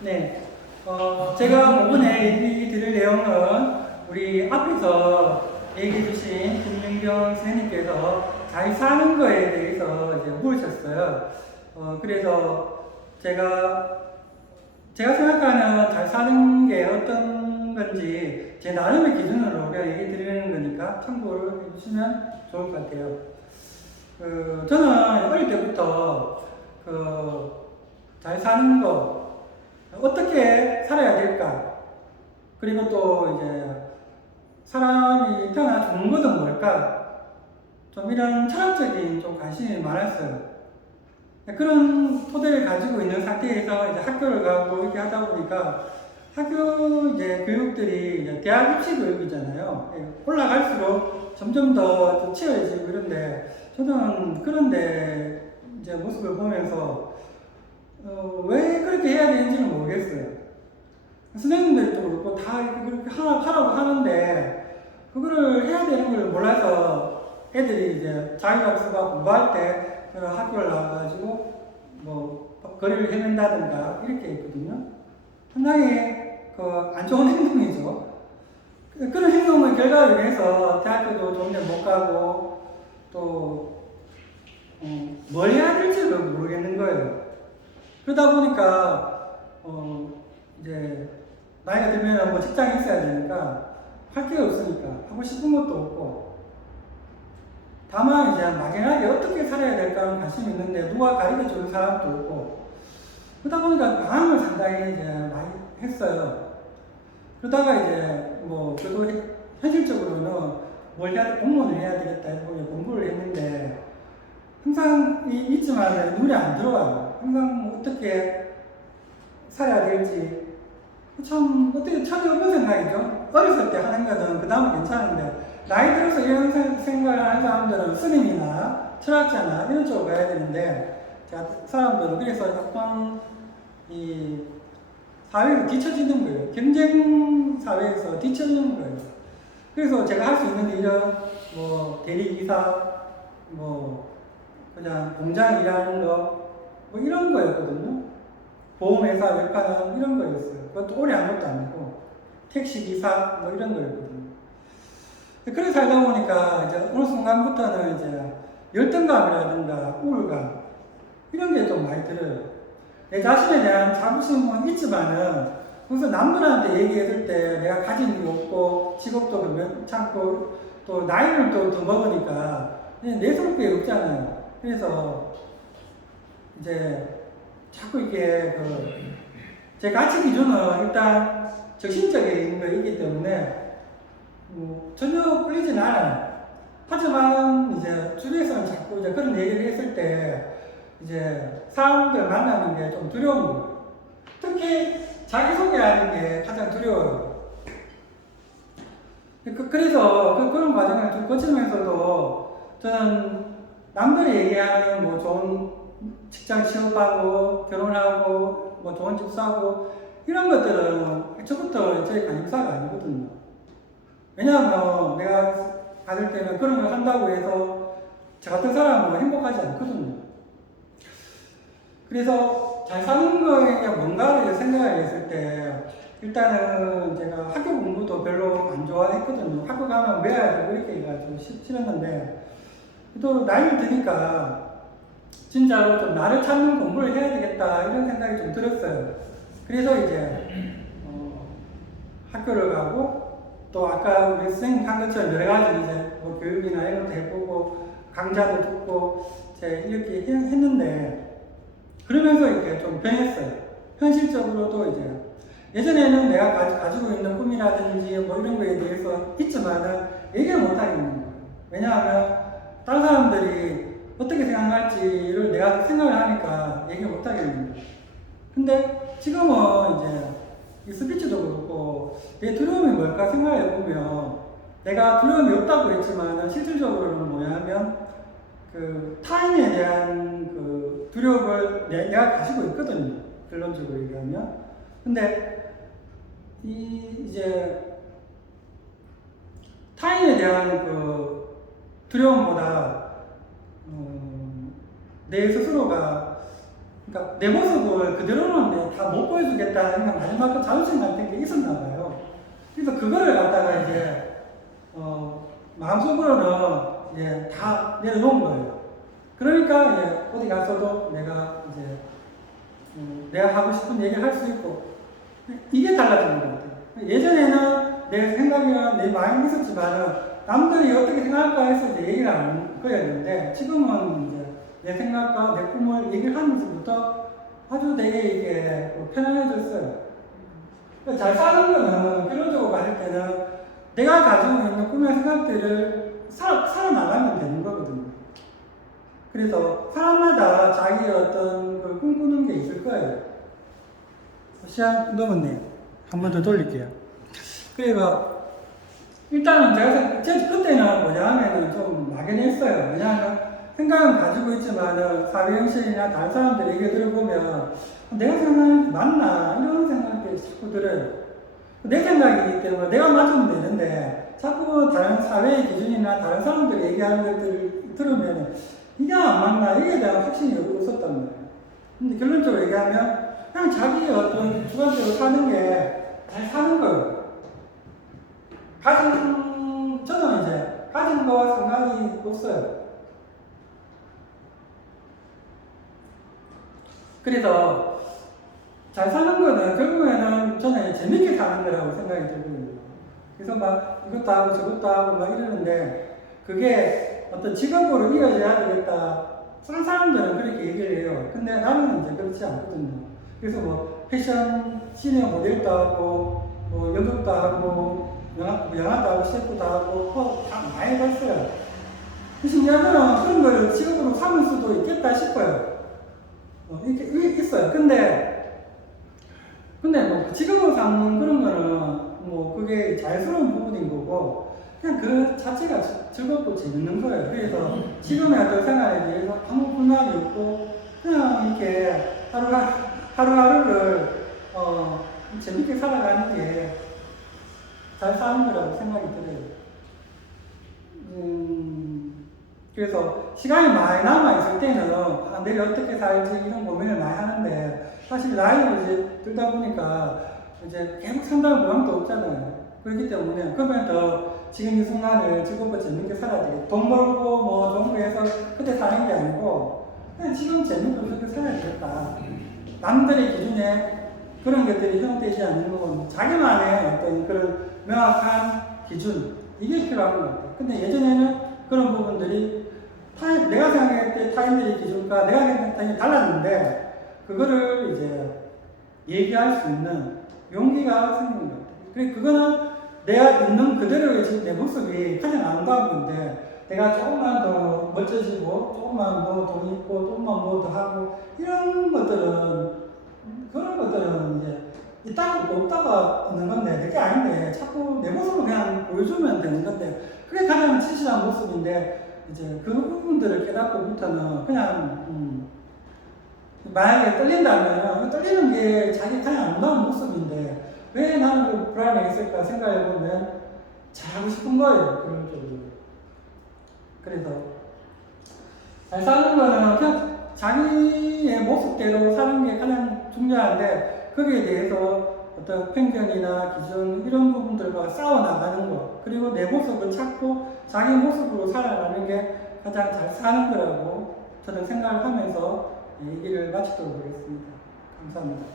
네. 제가 이번에 얘기 드릴 내용은 우리 앞에서 얘기해 주신 김윤경 선생님께서 잘 사는 거에 대해서 이제 물으셨어요. 그래서 제가 생각하는 잘 사는 게 어떤 건지 제 나름의 기준으로 그냥 얘기 드리는 거니까 참고를 해주시면 좋을 것 같아요. 저는 어릴 때부터 잘 사는 거, 어떻게 살아야 될까? 그리고 또 이제 사람이 태어나 좋은 것은 뭘까? 좀 이런 철학적인 좀 관심이 많았어요. 그런 토대를 가지고 있는 상태에서 이제 학교를 가고 이렇게 하다 보니까 학교 이제 교육들이 이제 대학 입시 교육이잖아요. 올라갈수록 점점 더 치열해지고 이런데 저는 그런데 이제 모습을 보면서 왜 그렇게 해야 되는지는 모르겠어요. 선생님들도 그렇고 다 그렇게 하라고 하는데 그거를 해야 되는 걸 몰라서 애들이 이제 자기학습과 공부할 때 학교를 나와가지고 뭐 거리를 헤맨다든가 이렇게 있거든요. 상당히 안 좋은 행동이죠. 그런 행동의 결과로 인해서 대학교도 좋은데 못 가고 또 뭘 해야 될지를 모르겠는 거예요. 그러다 보니까 이제 나이가 들면 뭐 직장이 있어야 되니까 할 게 없으니까 하고 싶은 것도 없고 다만 이제 막연하게 어떻게 살아야 될까 하는 관심이 있는데 누가 가르쳐 주는 사람도 없고 그러다 보니까 방황을 상당히 이제 많이 했어요. 그러다가 이제 뭐 저도 현실적으로는 뭘 해야 공무원을 해야 되겠다 해서 공부를 했는데 항상 있지만 눈에 안 들어와요. 항상 어떻게 살아야 될지 참 어떻게 참이 없는 생각이죠. 어렸을 때 하는 거는 그 다음은 괜찮은데 나이 들어서 이런 생각을 하는 사람들은 스님이나 철학자나 이런 쪽으로 가야 되는데 사람들은 그래서 약간 이 사회에서 뒤처지는 거예요. 경쟁 사회에서 뒤처지는 거예요. 그래서 제가 할 수 있는 일은 뭐 대리기사, 뭐 그냥 공장 일하는 거, 뭐 이런 거였거든요. 보험회사 웹하는 이런 거였어요. 그것도 오래 한 것도 아니고 택시기사 뭐 이런 거였거든요. 그렇게 살다 보니까 이제 어느 순간부터는 이제 열등감이라든가 우울감 이런 게 좀 많이 들어요. 내 자신에 대한 자부심은 있지만은 그래서 남들한테 얘기했을 때 내가 가진 게 없고 직업도 괜찮고 또 나이를 또 더 먹으니까 내세울 게 없잖아요. 그래서 이제 자꾸 이렇게 제 가치 기준은 일단 적신적인 거이기 때문에 전혀 끌리진 않아요. 하지만 이제 주위에서는 자꾸 이제 그런 얘기를 했을 때 이제 사람들 만나는 게 좀 두려운 거예요. 특히 자기소개하는 게 가장 두려워요. 그래서 그런 과정을 좀 거치면서도 저는 남들이 얘기하는 뭐 좋은 직장 취업하고 결혼하고 뭐 좋은 집 사고 이런 것들은 처음부터 제 관심사가 아니거든요. 왜냐하면 내가 받을 때는 그런 걸 한다고 해서 저 같은 사람은 행복하지 않거든요. 그래서 잘 사는 거에 뭔가를 생각을 했을 때 일단은 제가 학교 공부도 별로 안 좋아했거든요. 학교 가면 외워야 되고 이렇게 해가지고 싫었는데 또 나이를 드니까 진짜로 좀 나를 찾는 공부를 해야 되겠다 이런 생각이 좀 들었어요. 그래서 이제 학교를 가고 또 아까 우리 선생님 한 것처럼 여러 가지 이제 뭐 교육이나 이런 것도 해보고 강좌도 듣고 이렇게 했는데 그러면서 이렇게 좀 변했어요. 현실적으로도 이제 예전에는 내가 가지고 있는 꿈이라든지 뭐 이런 거에 대해서 있지만은 얘기를 못 하겠는 거예요. 왜냐하면 다른 사람들이 어떻게 생각할지를 내가 생각을 하니까 얘기를 못 하겠는 거예요. 근데 지금은 이제 이 스피치도 그렇고 내 두려움이 뭘까 생각해 보면 내가 두려움이 없다고 했지만 실질적으로는 뭐냐면 타인에 대한 두려움을 내가 가지고 있거든요. 결론적으로 얘기하면. 근데 이제 타인에 대한 두려움보다 내 스스로가 그러니까 내 모습을 그대로는 다 못 보여주겠다는 그러니까 마지막 그 자존심 같은 게 있었나 봐요. 그래서 그거를 갖다가 이제 마음속으로는 이제 다 내려놓은 거예요. 그러니까 이제 어디 가서도 내가 이제 내가 하고 싶은 얘기를 할 수 있고 이게 달라지는 것 같아요. 예전에는 내 생각이나 내 마음이 있었지만은 남들이 어떻게 생각할까 해서 이제 얘기를 안 거였는데 지금은 이제 내 생각과 내 꿈을 얘기를 하면서부터 아주 되게 이게 편안해졌어요. 잘 사는 거는 필요적으로 갈 때는 내가 가지고 있는 꿈의 생각들을 살아나가면 되는 거거든요. 그래서 사람마다 자기의 어떤 그 꿈꾸는 게 있을 거예요. 시간 넘었네요. 한 번 더 돌릴게요. 그러니까 일단은 제가 그때는 뭐냐 하면은 좀 막연했어요. 왜냐하면 생각은 가지고 있지만은 사회현실이나 다른 사람들 얘기 들어보면 내가 생각하는 게 맞나 이런 생각이 자꾸 들어요. 내 생각이기 때문에 내가 맞으면 되는데 자꾸 다른 사회의 기준이나 다른 사람들 얘기하는 것들을 들으면 이게 안 맞나 이게 대한 확신이 없었단 말이에요. 근데 결론적으로 얘기하면 그냥 자기 어떤 주관적으로 사는 게 잘 사는 거예요. 저는 이제 가진 거와 상관이 없어요. 그래서 잘 사는 거는 결국에는 저는 재밌게 사는 거라고 생각이 들거든요. 그래서 막 이것도 하고 저것도 하고 막 이러는데 그게 어떤 직업으로 이어져야 되겠다. 다른 사람들은 그렇게 얘기를 해요. 근데 나는 이제 그렇지 않거든요. 그래서 뭐 패션 시니어 모델도 하고 뭐 연극도 하고 영화도 하고 셰프도 하고 다 많이 봤어요. 신기하면 그런 걸 직업으로 삼을 수도 있겠다 싶어요. 이렇게 있어요. 근데 뭐 직업으로 삼는 그런 거는 뭐 그게 자연스러운 부분인 거고 그냥 그 자체가 즐겁고 재밌는 거예요. 그래서 지금의 어떤 생활에 대해서 아무 불만이 없고 그냥 이렇게 하루하루를 재밌게 살아가는 게 잘 사는 거라고 생각이 들어요. 그래서 시간이 많이 남아있을 때는 내가 어떻게 살지 이런 고민을 많이 하는데 사실 나이를 이제 들다 보니까 이제 계속 산다는 보람도 없잖아요. 그렇기 때문에 그러면 더 지금 이 순간을 즐겁고 재밌게 살아야 되겠다. 돈 벌고 뭐 좋은 거 해서 그때 사는 게 아니고 그냥 지금 재밌고 그렇게 살아야 되겠다. 남들의 기준에 그런 것들이 형되지 않는 거고 자기만의 어떤 그런 명확한 기준 이게 필요한 것 같아요. 근데 예전에는 그런 부분들이 내가 생각할 때 타인들의 기준과 내가 생각할 때 달랐는데 그거를 이제 얘기할 수 있는 용기가 생기는 것 같아요. 그래 그거는 내가 있는 그대로의 지금 내 모습이 가장 아름다운 건데 내가 조금만 더 멋져지고 조금만 더 돈 있고 조금만 뭐 더 하고 이런 것들은 그런 것들은 이제 있다가 없다가 있는 건데 그게 아닌데 자꾸 내 모습을 그냥 보여주면 되는 건데 그게 가장 진실한 모습인데 이제 그 부분들을 깨닫고부터는 그냥 만약에 떨린다면 떨리는 게 자기 가장 아름다운 모습인데 왜 나는 그 불안해 있을까 생각해보면 잘하고 싶은 거예요. 그런 쪽으로. 그래서 잘 사는 거는 그냥 자기의 모습대로 사는 게 가장 중요한데 거기에 대해서 어떤 편견이나 기준 이런 부분들과 싸워나가는 것 그리고 내 모습을 찾고 자기 모습으로 살아가는 게 가장 잘 사는 거라고 저는 생각을 하면서 얘기를 마치도록 하겠습니다. 감사합니다.